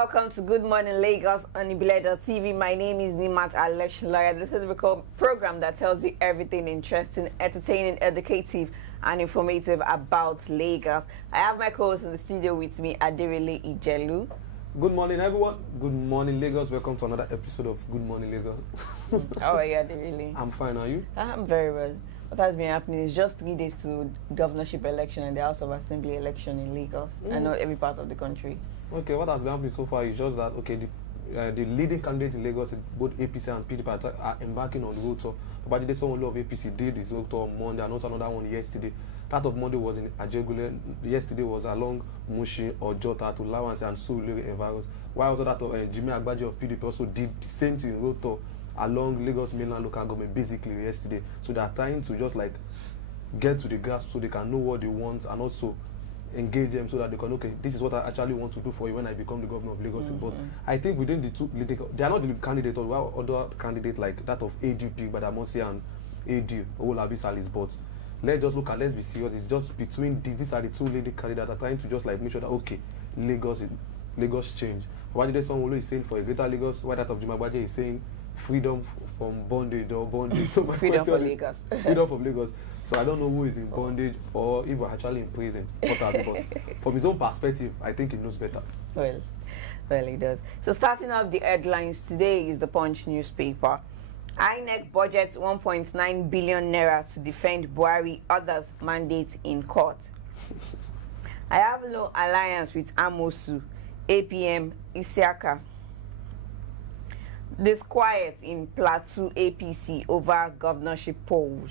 welcome to Good Morning Lagos on Ibile.tv. My name is Nimat Aleshlaya. This is the program that tells you everything interesting, entertaining, educative, and informative about Lagos. I have my co-host in the studio with me, Aderele Ijelu. Good morning, everyone. Good morning, Lagos. Welcome to another episode of Good Morning Lagos. How are you, Aderele? I'm fine. Are you? I'm very well. What has been happening is just 3 days to governorship election and the House of Assembly election in Lagos and not every part of the country. Okay, what has been happening so far is just that, okay, the leading candidates in Lagos, both APC and PDP, are embarking on the road tour. But the someone of APC did his road tour on Monday and also another one yesterday. That of Monday was in Ajegule. Yesterday was along Mushi, Ojota to Lawrence and Surulere environs. While also that of Jimmy Agbaje of PDP also did the same thing, road tour along Lagos mainland local government basically yesterday. So they are trying to just like get to the grasp so they can know what they want and also engage them so that they can, okay, this is what I actually want to do for you when I become the governor of Lagos. But I think within the two leading, they are not the candidate or well, other candidates like that of ADP, Badamosi and AD, Olabi Salis. But let's just look at, let's be serious, it's just between these are the two leading candidates that are trying to just like make sure that, okay, Lagos change. Why did someone is saying for a greater Lagos, why that of Jimmy Agbaje is saying freedom from bondage or bondage. So freedom for Lagos. Freedom from Lagos. So I don't know who is in bondage or if we're actually in prison. But from his own perspective, I think he knows better. Well, he does. So starting off the headlines today is the Punch newspaper. INEC budgets 1.9 billion naira to defend Buhari, others mandate in court. I have no alliance with Amosu, APM, Isiaka. Disquiet in Plateau APC over governorship polls.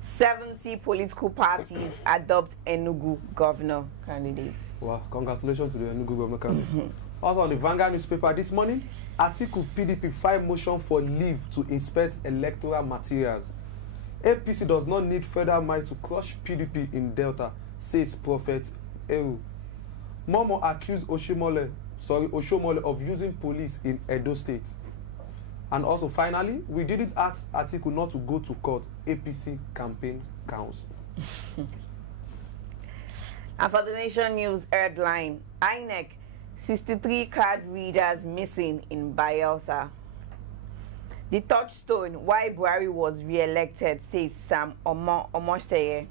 70 political parties adopt Enugu governor candidate. Wow, congratulations to the Enugu governor candidate. Also on the Vanguard newspaper this morning, Atiku PDP file motion for leave to inspect electoral materials. APC does not need further might to crush PDP in Delta, says Prophet Eru. Momo accused Oshomole of using police in Edo State. And also, finally, we didn't ask Atiku not to go to court. APC campaign counts. And for the Nation News headline, INEC, 63 card readers missing in Bayelsa. The touchstone why Buhari was re-elected, says Sam Omoseye.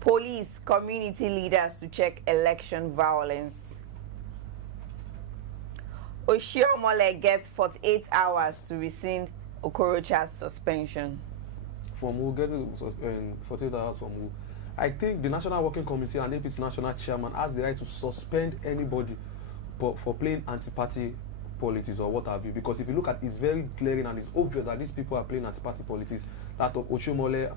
Police, community leaders to check election violence. Oshiomhole gets 48 hours to rescind Okorocha's suspension. From who? Getting 48 hours from who? I think the National Working Committee and APC National Chairman has the right to suspend anybody for playing anti-party politics or what have you. Because if you look at it, it's very glaring and it's obvious that these people are playing anti-party politics. That of Oshiomhole,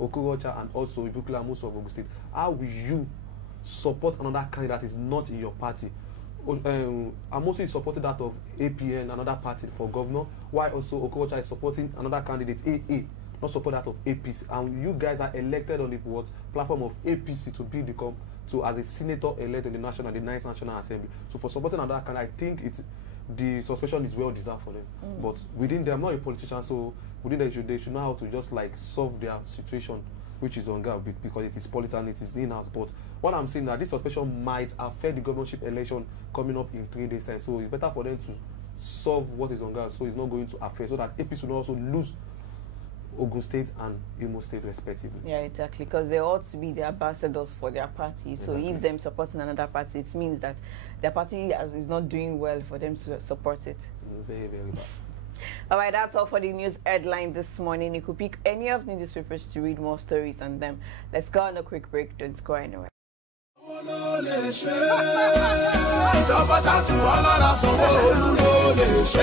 Okorocha, and also Ibukile Amosu of Ogun State. How will you support another candidate that is not in your party? Amosu is supporting that of APN, another party for governor, while also Okorocha is supporting another candidate, AA, not support that of APC. And you guys are elected on the platform of APC to as a senator elected in the 9th National Assembly. So for supporting another candidate, I think the suspension is well deserved for them. But within them, I'm not a politician, so within them, they should know how to just like solve their situation, which is on ground, because it is political and it is in-house. But what I'm saying that this suspension might affect the governorship election coming up in 3 days' time. So it's better for them to solve what is on ground, so it's not going to affect, so that APC will also lose Ogun State and Imo State respectively. Yeah, exactly, because they ought to be the ambassadors for their party. Exactly. So if them supporting another party, it means that their party is not doing well for them to support it. It's very, very bad. All right, that's all for the news headline this morning. You could pick any of the newspapers to read more stories on them. Let's go on a quick break. Don't go anywhere.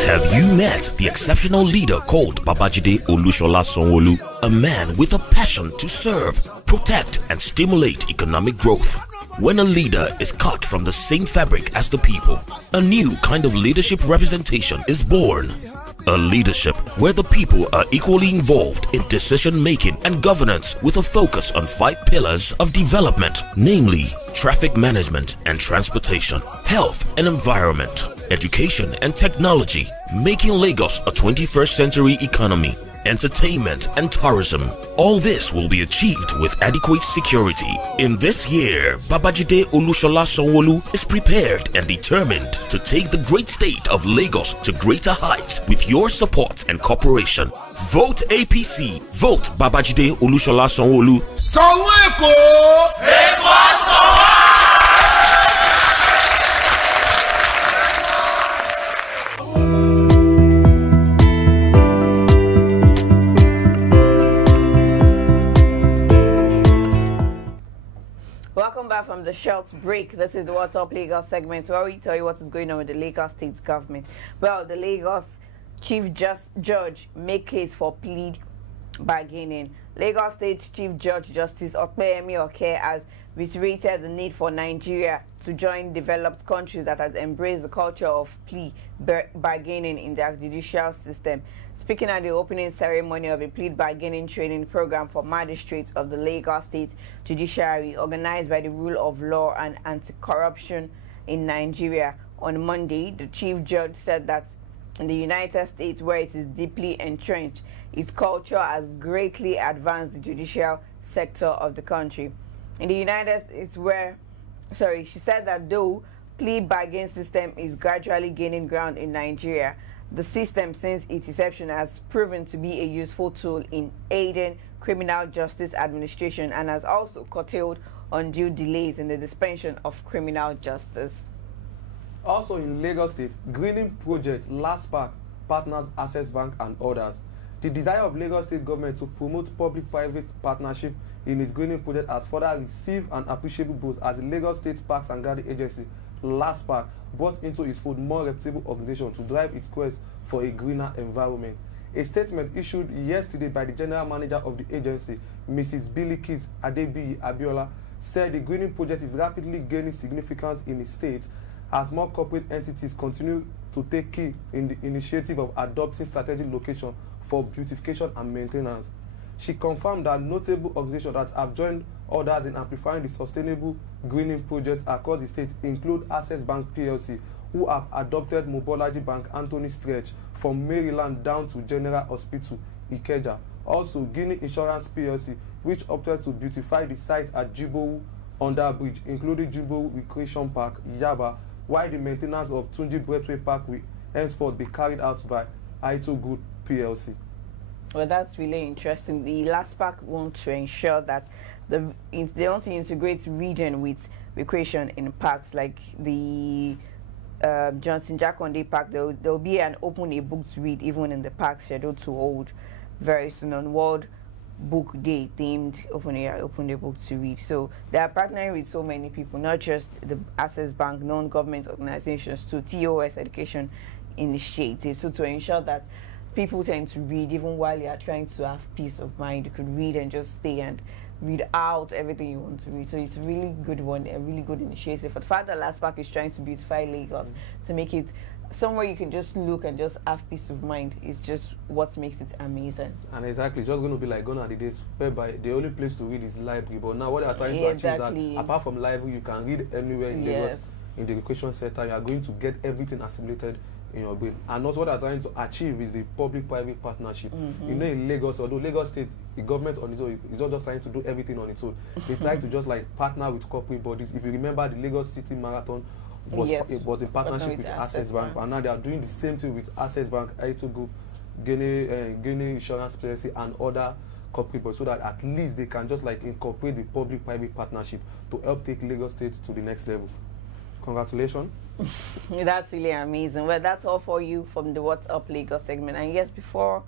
Have you met the exceptional leader called Babajide Olusola Sanwo-Olu? A man with a passion to serve, protect, and stimulate economic growth. When a leader is cut from the same fabric as the people, a new kind of leadership representation is born. A leadership where the people are equally involved in decision-making and governance with a focus on 5 pillars of development, namely traffic management and transportation, health and environment, education and technology, making Lagos a 21st century economy. entertainment, and tourism. All this will be achieved with adequate security. In this year, Babajide Olushola Sanwo-Olu is prepared and determined to take the great state of Lagos to greater heights with your support and cooperation. Vote APC. Vote Babajide Olushola Sanwo-Olu. Sanwo-Eko! Welcome back from the short break. This is the What's Up Lagos segment where we tell you what is going on with the Lagos State government. Well, the Lagos Chief Judge make case for plea bargaining. Lagos State Chief Judge Justice Opeyemi Oke has reiterated the need for Nigeria to join developed countries that has embraced the culture of plea bargaining in their judicial system. Speaking at the opening ceremony of a plea bargaining training program for magistrates of the Lagos State Judiciary organized by the Rule of Law and Anti-Corruption in Nigeria on Monday, the Chief Judge said that in the United States, where it is deeply entrenched, its culture has greatly advanced the judicial sector of the country. In the United States, she said that though plea bargain system is gradually gaining ground in Nigeria, the system since its inception has proven to be a useful tool in aiding criminal justice administration and has also curtailed undue delays in the dispensation of criminal justice. Also in Lagos State, Greening Project, Last Park, Partners, Access Bank and others. The desire of Lagos State government to promote public-private partnership in its Greening Project has further received an appreciable boost as the Lagos State Parks and Garden Agency, Last Park, brought into its fold more reputable organization to drive its quest for a greener environment. A statement issued yesterday by the General Manager of the agency, Mrs. Bilikis Adebiyi Abiola, said the Greening Project is rapidly gaining significance in the state as more corporate entities continue to take key in the initiative of adopting strategic location for beautification and maintenance. She confirmed that notable organizations that have joined others in amplifying the sustainable greening project across the state include Access Bank PLC, who have adopted Mobolaji Bank Anthony Stretch from Maryland down to General Hospital, Ikeja. Also, Guinea Insurance PLC, which opted to beautify the site at Jibowu Underbridge, including Jibowu Recreation Park, Yaba, while the maintenance of Tunji Breadway Park will henceforth be carried out by Aito Good PLC. Well, that's really interesting. The Last Park want to ensure that they want to integrate region with recreation in parks like the Johnson Jakonde Park. There will be an open a book to read even in the park scheduled to hold very soon on World Book Day themed open a book to read. So they are partnering with so many people, not just the Access Bank, non-government organizations, to TOS Education Initiative. So to ensure that people tend to read even while you are trying to have peace of mind. You could read and just stay and read out everything you want to read. So it's a really good one, a really good initiative. For the fact that Last Park is trying to beautify Lagos, to make it somewhere you can just look and just have peace of mind is just what makes it amazing. And exactly, just going to be like gone are the days whereby the only place to read is library. But now what they are trying to achieve is that apart from library, you can read anywhere in Lagos in the recreation sector. You are going to get everything assimilated in your brain. And also what they're trying to achieve is the public-private partnership. You know, in Lagos, although Lagos State, the government on its own is not just trying to do everything on its own. They try to just like partner with corporate bodies. If you remember, the Lagos City Marathon was in partnership with Access Bank, and now they are doing the same thing with Access Bank, Aito Group, Guinea Insurance PLC, and other corporate bodies, so that at least they can just like incorporate the public-private partnership to help take Lagos State to the next level. Congratulations. That's really amazing. Well, that's all for you from the What's Up Lagos segment. And yes, before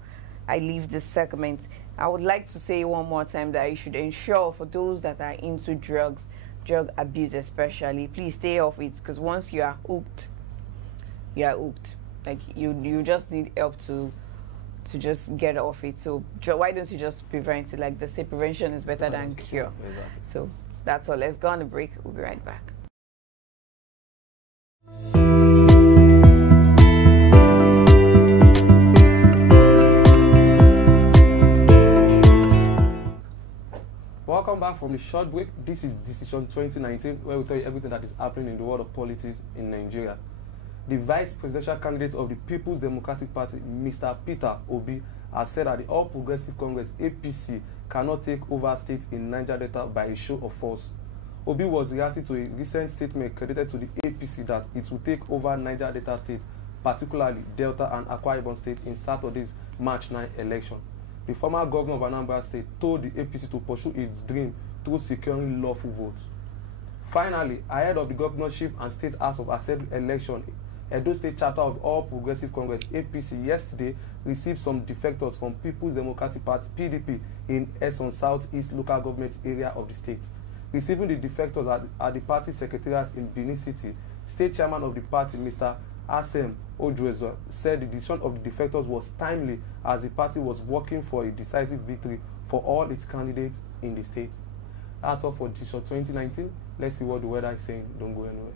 I leave this segment, I would like to say one more time that you should ensure, for those that are into drug abuse especially, please stay off it, because once you are hooked, you are hooked. Like you just need help to just get off it. So why don't you just prevent it? Like they say, prevention is better than cure. Exactly. So that's all. Let's go on a break. We'll be right back. Welcome back from the short break. This is Decision 2019, where we tell you everything that is happening in the world of politics in Nigeria. The vice presidential candidate of the People's Democratic Party, Mr. Peter Obi, has said that the All Progressive Congress (APC) cannot take over state in Niger Delta by a show of force. Obi was reacting to a recent statement credited to the APC that it will take over Niger Delta State, particularly Delta and Akwa Ibom State, in Saturday's March 9 election. The former governor of Anambra State told the APC to pursue its dream through securing lawful votes. Finally, ahead of the governorship and State House of Assembly election, Edo State chapter of All Progressive Congress (APC) yesterday received some defectors from People's Democratic Party (PDP) in Eson Southeast local government area of the state. Receiving the defectors at the party secretariat in Benin City, State Chairman of the party, Mr. Asem Ojuezo, said the decision of the defectors was timely as the party was working for a decisive victory for all its candidates in the state. That's all for T-Shot 2019. Let's see what the weather is saying. Don't go anywhere.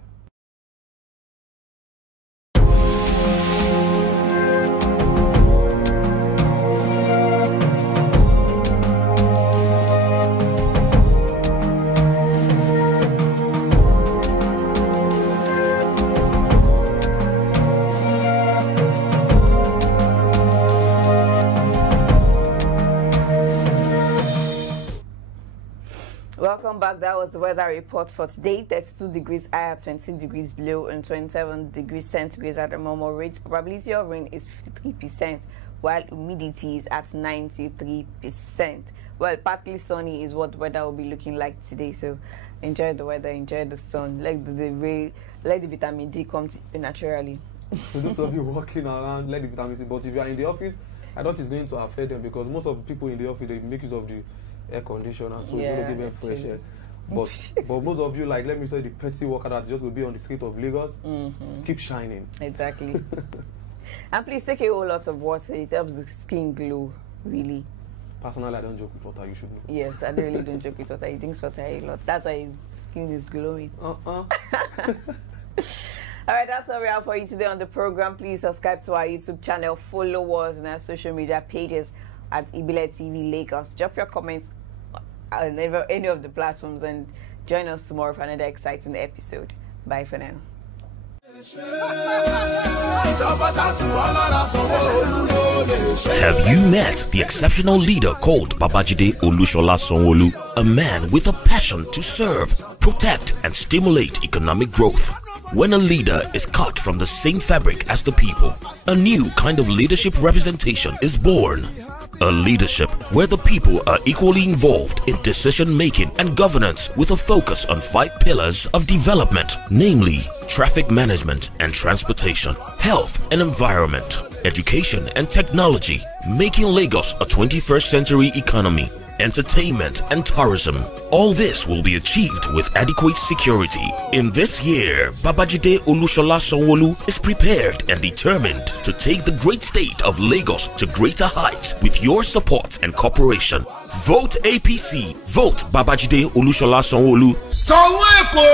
Welcome back. That was the weather report for today. 32 degrees higher, 20 degrees low, and 27 degrees centigrade at the normal rate. Probability of rain is 53%, while humidity is at 93%. Well, partly sunny is what the weather will be looking like today. So enjoy the weather, enjoy the sun. Let the vitamin D come to you naturally. So those of you walking around, let the vitamin D. But if you are in the office, I don't think it's going to affect them because most of the people in the office, they make use of the air conditioner, so it's going to give them fresh air. But most of you, like, let me say, the petty worker that just will be on the street of Lagos, keep shining. Exactly. And please take a whole lot of water. It helps the skin glow, really. Personally, I don't joke with water, you should know. Yes, I really don't joke with water. He drinks water a lot. That's why his skin is glowing. All right, that's all we have for you today on the program. Please subscribe to our YouTube channel, follow us on our social media pages at Ibile TV Lagos. Drop your comments on any of the platforms and join us tomorrow for another exciting episode. Bye for now. Have you met the exceptional leader called Babajide Olushola Sanwo-Olu? A man with a passion to serve, protect, and stimulate economic growth. When a leader is cut from the same fabric as the people, a new kind of leadership representation is born. A leadership where the people are equally involved in decision-making and governance with a focus on 5 pillars of development, namely traffic management and transportation, health and environment, education and technology, making Lagos a 21st century economy, entertainment and tourism. All this will be achieved with adequate security. In this year, Babajide Olushola Sanwo-Olu is prepared and determined to take the great state of Lagos to greater heights with your support and cooperation. Vote APC. Vote Babajide Olushola Sanwo-Olu. Sanwo-Eko!